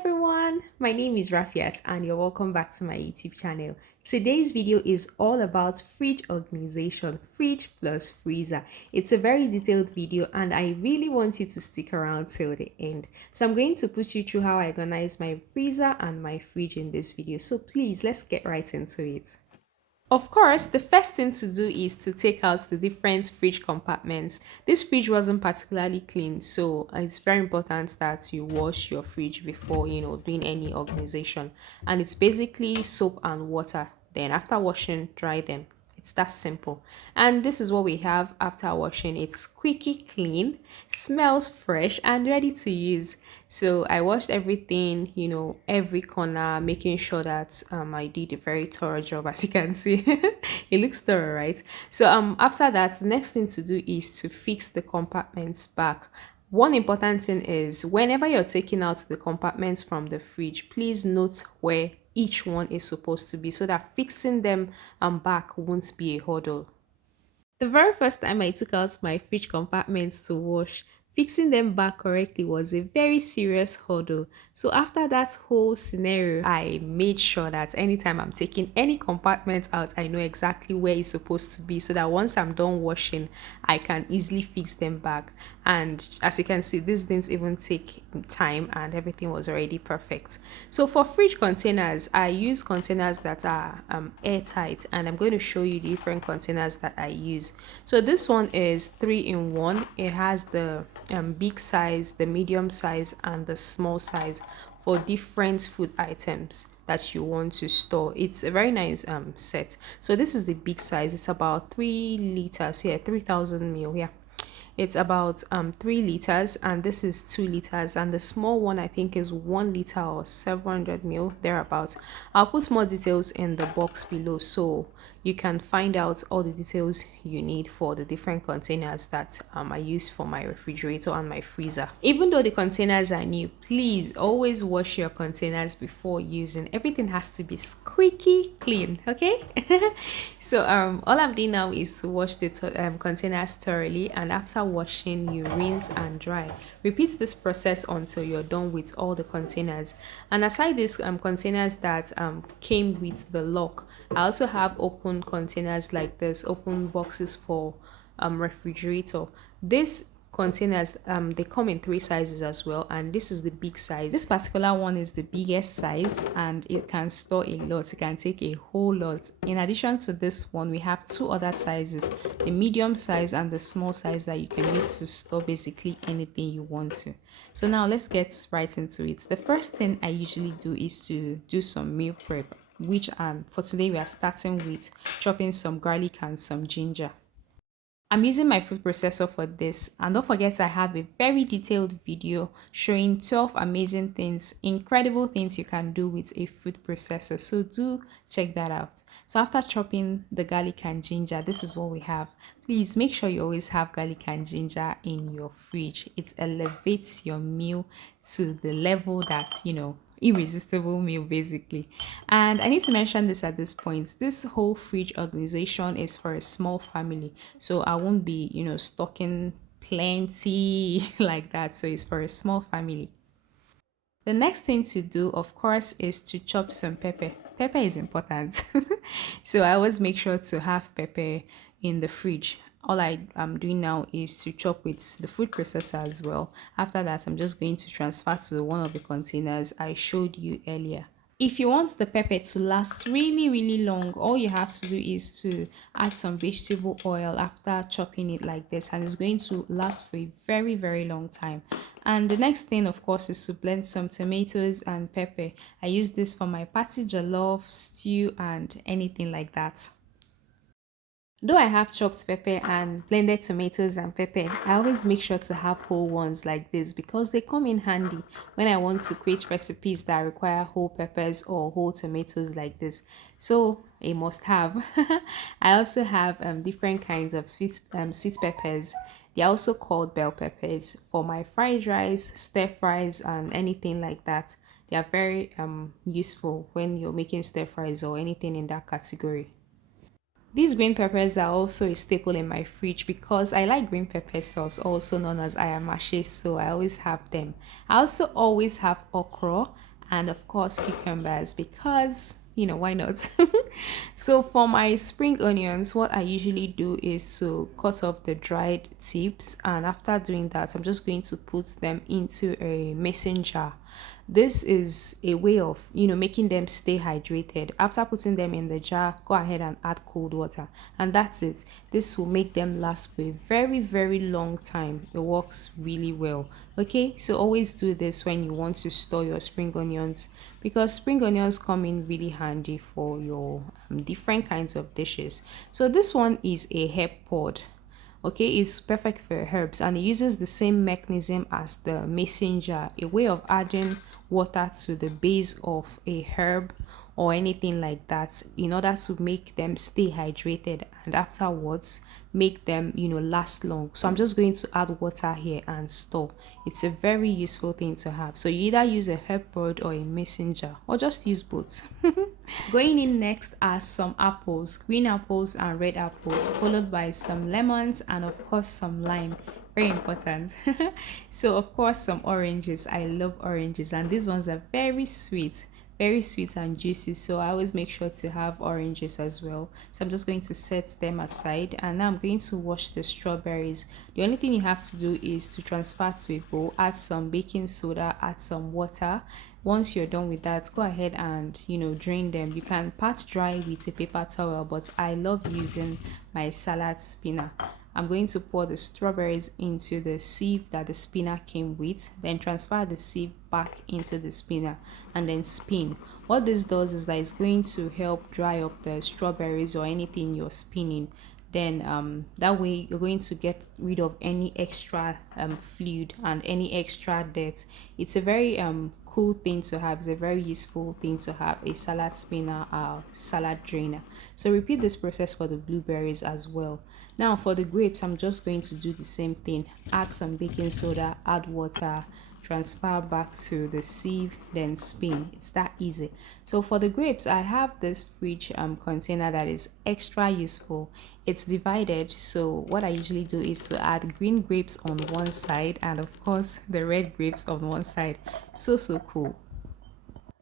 everyone, my name is Rafiat and you're welcome back to my YouTube channel. Today's video is all about fridge organization, fridge plus freezer. It's a very detailed video and I really want you to stick around till the end. So I'm going to put you through how I organize my freezer and my fridge in this video. So please, let's get right into it. Of course, the first thing to do is to take out the different fridge compartments. This fridge wasn't particularly clean, so it's very important that you wash your fridge before, doing any organization. And it's basically soap and water. Then after washing, dry them. It's that simple. And this is what we have after washing. It's squeaky clean, smells fresh and ready to use. So I washed everything, every corner, making sure that I did a very thorough job. As you can see, it looks thorough, right? So after that, the next thing to do is to fix the compartments back. One important thing is whenever you're taking out the compartments from the fridge, please note where each one is supposed to be so that fixing them back won't be a hurdle. The very first time I took out my fridge compartments to wash, fixing them back correctly was a very serious hurdle. So after that whole scenario, I made sure that anytime I'm taking any compartment out, I know exactly where it's supposed to be so that once I'm done washing, I can easily fix them back. And as you can see, this didn't even take time and everything was already perfect. So for fridge containers, I use containers that are airtight, and I'm going to show you the different containers that I use. So this one is 3-in-1. It has the big size, the medium size and the small size for different food items that you want to store. It's a very nice set. So this is the big size. It's about 3 liters here, 3000 ml. Yeah, it's about 3 liters, and this is 2 liters, and the small one I think is 1 liter or 700 ml thereabouts. I'll put more details in the box below so you can find out all the details you need for the different containers that I use for my refrigerator and my freezer. Even though the containers are new, please always wash your containers before using. Everything has to be squeaky clean, okay? So all I'm doing now is to wash the containers thoroughly, and after washing you rinse and dry. Repeat this process until you're done with all the containers. And aside these containers that came with the lock, I also have open containers like this, open boxes for refrigerator. This containers they come in 3 sizes as well, and this is the big size. This particular one is the biggest size and it can store a lot. It can take a whole lot. In addition to this one, we have 2 other sizes, the medium size and the small size, that you can use to store basically anything you want to. So now let's get right into it. The first thing I usually do is to do some meal prep, which for today we are starting with chopping some garlic and some ginger. I'm using my food processor for this, and don't forget I have a very detailed video showing 12 amazing things, incredible things you can do with a food processor, so do check that out. So after chopping the garlic and ginger, this is what we have. Please make sure you always have garlic and ginger in your fridge. It elevates your meal to the level that, irresistible meal basically. And I need to mention this at this point, this whole fridge organization is for a small family, so I won't be stocking plenty like that. So it's for a small family. The next thing to do, of course, is to chop some pepper. Pepper is important. So I always make sure to have pepper in the fridge. All I am doing now is to chop with the food processor as well. After that, I'm just going to transfer to one of the containers I showed you earlier. If you want the pepper to last really long, all you have to do is to add some vegetable oil after chopping it like this, and it's going to last for a very long time. And the next thing, of course, is to blend some tomatoes and pepper. I use this for my patty jollof, stew and anything like that. Though I have chopped pepper and blended tomatoes and pepper, I always make sure to have whole ones like this because they come in handy when I want to create recipes that require whole peppers or whole tomatoes like this. So a must have. I also have different kinds of sweet peppers. They are also called bell peppers for my fried rice, stir fries and anything like that. They are very useful when you're making stir fries or anything in that category. These green peppers are also a staple in my fridge because I like green pepper sauce, also known as ayamashi, so I always have them. I also always have okra and of course cucumbers, because why not. So for my spring onions, what I usually do is to cut off the dried tips, and after doing that I'm just going to put them into a mason jar. This is a way of making them stay hydrated. After putting them in the jar, go ahead and add cold water, and that's it. This will make them last for a very, very long time. It works really well. Okay, so always do this when you want to store your spring onions, because spring onions come in really handy for your different kinds of dishes. So this one is a herb pod. Okay, it's perfect for herbs, and it uses the same mechanism as the mason jar, a way of adding water to the base of a herb or anything like that in order to make them stay hydrated, and afterwards make them last long. So I'm just going to add water here and store. It's a very useful thing to have. So you either use a herb pod or a mason jar, or just use both. Going in next are some apples, green apples and red apples, followed by some lemons and of course some lime. Very important. So of course some oranges. I love oranges, and these ones are very sweet and juicy, so I always make sure to have oranges as well. So I'm just going to set them aside, and now I'm going to wash the strawberries. The only thing you have to do is to transfer to a bowl, add some baking soda, add some water. Once you're done with that, go ahead and drain them. You can pat dry with a paper towel, but I love using my salad spinner. I'm going to pour the strawberries into the sieve that the spinner came with, then transfer the sieve back into the spinner and then spin. What this does is that it's going to help dry up the strawberries or anything you're spinning. Then that way you're going to get rid of any extra fluid and any extra dirt. It's a very cool thing to have. It's a very useful thing to have, a salad spinner or salad drainer. So repeat this process for the blueberries as well. Now for the grapes, I'm just going to do the same thing. Add some baking soda, add water, transfer back to the sieve, then spin. It's that easy. So for the grapes, I have this fridge container that is extra useful. It's divided, so what I usually do is to add green grapes on one side and of course the red grapes on one side. So cool.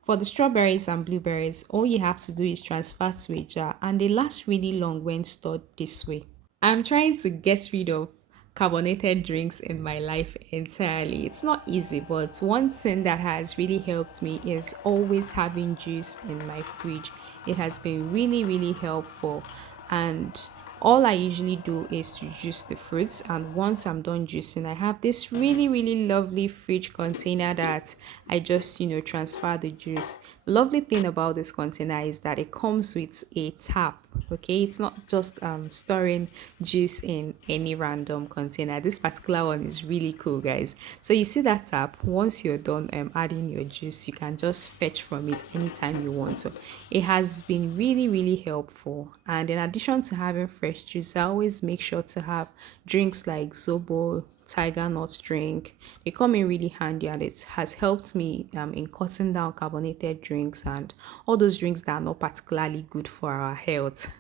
For the strawberries and blueberries, all you have to do is transfer to a jar, and they last really long when stored this way. I'm trying to get rid of carbonated drinks in my life entirely. It's not easy, but one thing that has really helped me is always having juice in my fridge. It has been really, really helpful, and all I usually do is to juice the fruits, and once I'm done juicing, I have this really, really lovely fridge container that I just transfer the juice. The lovely thing about this container is that it comes with a tap. Okay, it's not just storing juice in any random container. This particular one is really cool, guys. So you see that tap, once you're done adding your juice, you can just fetch from it anytime you want. So it has been really, really helpful. And in addition to having fresh juice, I always make sure to have drinks like zobo, tiger nut drink. They come in really handy, and it has helped me in cutting down carbonated drinks and all those drinks that are not particularly good for our health.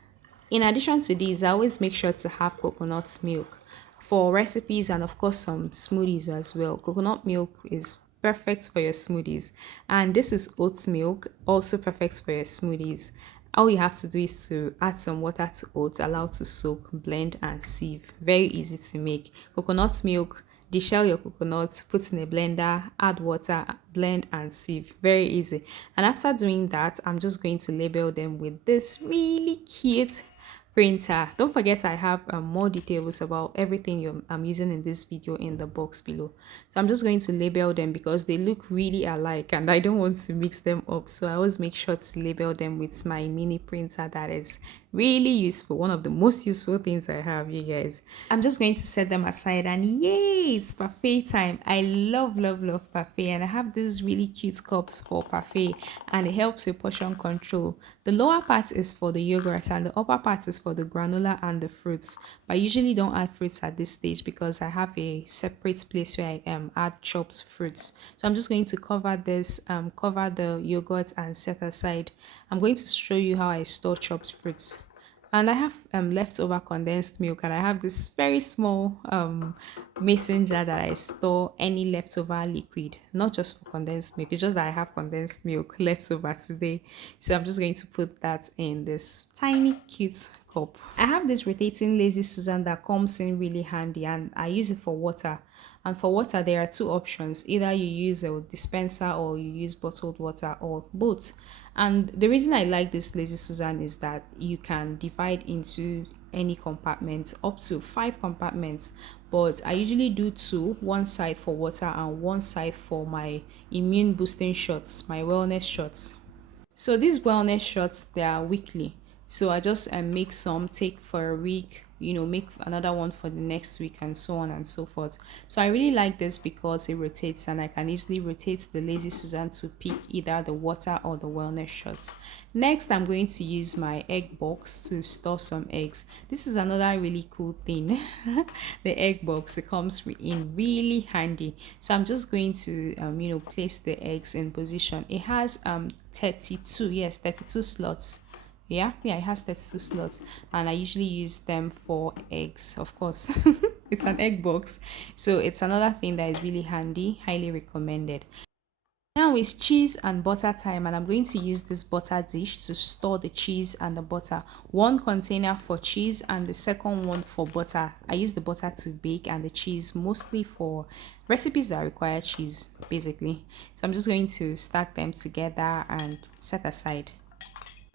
In addition to these, I always make sure to have coconut milk for recipes and of course some smoothies as well. Coconut milk is perfect for your smoothies, and this is oat milk, also perfect for your smoothies. All you have to do is to add some water to oats, allow to soak, blend and sieve. Very easy to make. Coconut milk, deshell your coconut, put in a blender, add water, blend and sieve. Very easy. And after doing that, I'm just going to label them with this really cute printer. Don't forget I have more details about everything I'm using in this video in the box below. So I'm just going to label them because they look really alike and I don't want to mix them up. So I always make sure to label them with my mini printer that is really useful. One of the most useful things I have, you guys. I'm just going to set them aside, and yay, it's parfait time. I love parfait, and I have these really cute cups for parfait, and it helps with portion control. The lower part is for the yogurt and the upper part is for the granola and the fruits. But I usually don't add fruits at this stage because I have a separate place where I add chopped fruits. So I'm just going to cover this, cover the yogurt and set aside. I'm going to show you how I store chopped fruits. And I have leftover condensed milk, and I have this very small mason jar that I store any leftover liquid, not just for condensed milk. It's just that I have condensed milk left over today, so I'm just going to put that in this tiny cute cup. I have this rotating lazy Susan that comes in really handy, and I use it for water. And for water, there are two options. Either you use a dispenser or you use bottled water, or both. And the reason I like this Lazy Susan is that you can divide into any compartment, up to 5 compartments. But I usually do two, one side for water and one side for my immune boosting shots, my wellness shots. So these wellness shots, they are weekly. So I just make some, take for a week, make another one for the next week, and so on and so forth. So I really like this because it rotates, and I can easily rotate the Lazy Susan to pick either the water or the wellness shots. Next, I'm going to use my egg box to store some eggs. This is another really cool thing. The egg box, it comes in really handy. So I'm just going to place the eggs in position. It has 32, yes, 32 slots. Yeah, it has 32 slots, and I usually use them for eggs, of course. It's an egg box, so it's another thing that is really handy, highly recommended. Now it's cheese and butter time, and I'm going to use this butter dish to store the cheese and the butter. One container for cheese and the second one for butter. I use the butter to bake and the cheese mostly for recipes that require cheese, basically. So I'm just going to stack them together and set aside.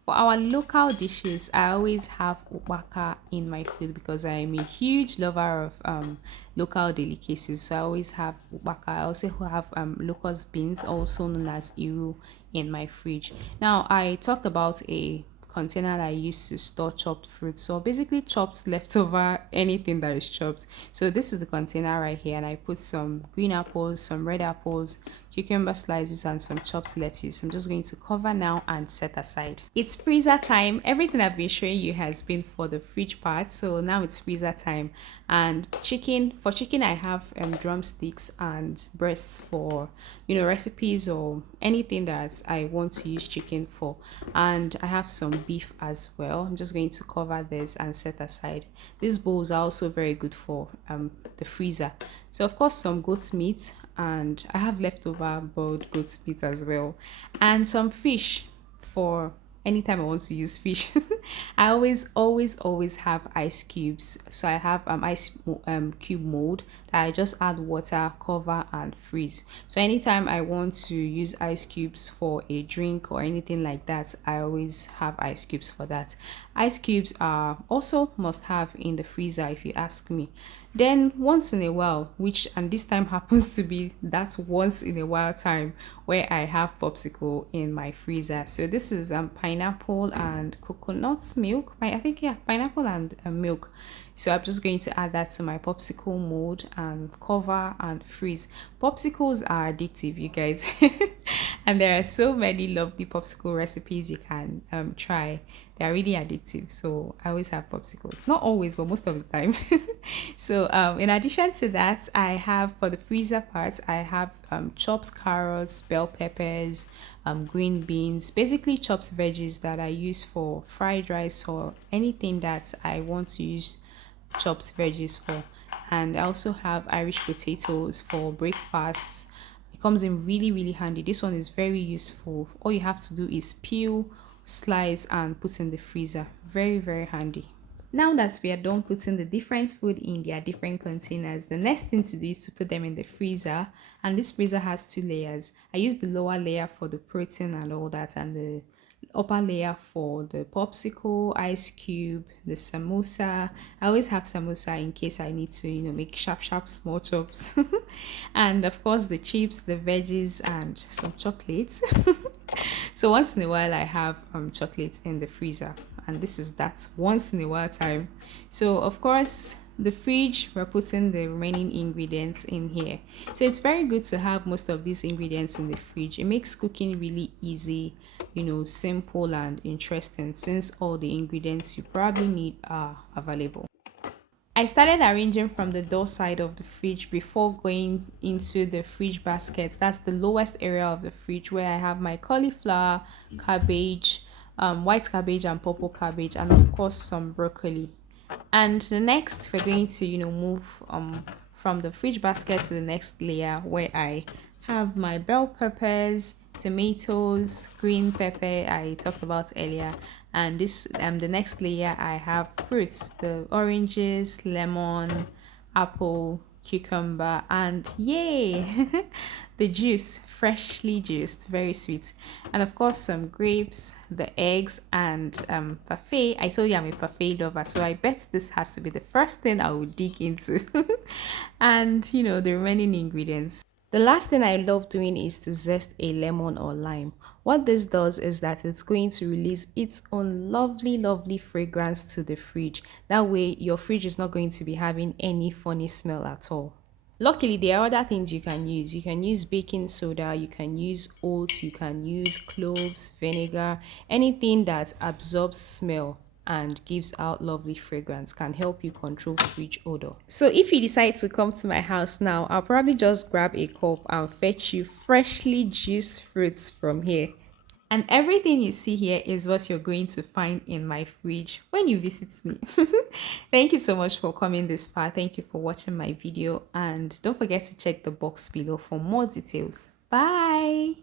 For our local dishes, I always have ukpaka in my food because I am a huge lover of local delicacies. So I always have ukpaka. I also have locust beans, also known as iru, in my fridge. Now, I talked about a container that I use to store chopped fruit. So basically chopped leftover anything that is chopped. So this is the container right here, and I put some green apples, some red apples, cucumber slices, and some chopped lettuce. I'm just going to cover now and set aside. It's freezer time. Everything I've been showing you has been for the fridge part, so now it's freezer time. And for chicken I have drumsticks and breasts for recipes or anything that I want to use chicken for. And I have some beef as well. I'm just going to cover this and set aside. These bowls are also very good for the freezer. So of course some goat's meat, and I have leftover boiled goat's meat as well, and some fish for anytime I want to use fish. I always have ice cubes. So I have cube mold that I just add water, cover, and freeze. So anytime I want to use ice cubes for a drink or anything like that, I always have ice cubes for that. Ice cubes are also must have in the freezer if you ask me. Then once in a while, which and this time happens to be that once in a while time, where I have popsicle in my freezer. So this is pineapple and coconut milk. I think, yeah, pineapple and milk. So I'm just going to add that to my popsicle mold and cover and freeze. Popsicles are addictive, you guys. And there are so many lovely popsicle recipes you can try. They are really addictive. So I always have popsicles. Not always, but most of the time. So in addition to that, I have, for the freezer part, I have chopped carrots, bell peppers, green beans, basically chopped veggies that I use for fried rice or anything that I want to use chopped veggies for. And I also have Irish potatoes for breakfasts. It comes in really handy. This one is very useful. All you have to do is peel, slice, and put in the freezer. Very handy. Now that we are done putting the different food in their different containers, the next thing to do is to put them in the freezer. And this freezer has two layers. I use the lower layer for the protein and all that, and the upper layer for the popsicle, ice cube, the samosa. I always have samosa in case I need to, make sharp small chops. And of course the chips, the veggies, and some chocolates. So once in a while I have chocolate in the freezer, and this is that once in a while time. So of course the fridge, we're putting the remaining ingredients in here. So it's very good to have most of these ingredients in the fridge. It makes cooking really easy, simple and interesting, since all the ingredients you probably need are available. I started arranging from the door side of the fridge before going into the fridge basket. That's the lowest area of the fridge, where I have my cauliflower, cabbage, white cabbage and purple cabbage, and of course some broccoli. And the next, we're going to, move from the fridge basket to the next layer, where I have my bell peppers, tomatoes, green pepper I talked about earlier, and this the next layer I have fruits, the oranges, lemon, apple, cucumber, and yay, the juice, freshly juiced, very sweet. And of course some grapes, the eggs, and parfait. I told you I'm a parfait lover, so I bet this has to be the first thing I will dig into. And the remaining ingredients. The last thing I love doing is to zest a lemon or lime. What this does is that it's going to release its own lovely, lovely fragrance to the fridge. That way, your fridge is not going to be having any funny smell at all. Luckily, there are other things you can use. You can use baking soda, you can use oats, you can use cloves, vinegar, anything that absorbs smell and gives out lovely fragrance can help you control fridge odor. So if you decide to come to my house now, I'll probably just grab a cup and fetch you freshly juiced fruits from here. And everything you see here is what you're going to find in my fridge when you visit me. Thank you so much for coming this far. Thank you for watching my video. And don't forget to check the box below for more details. Bye.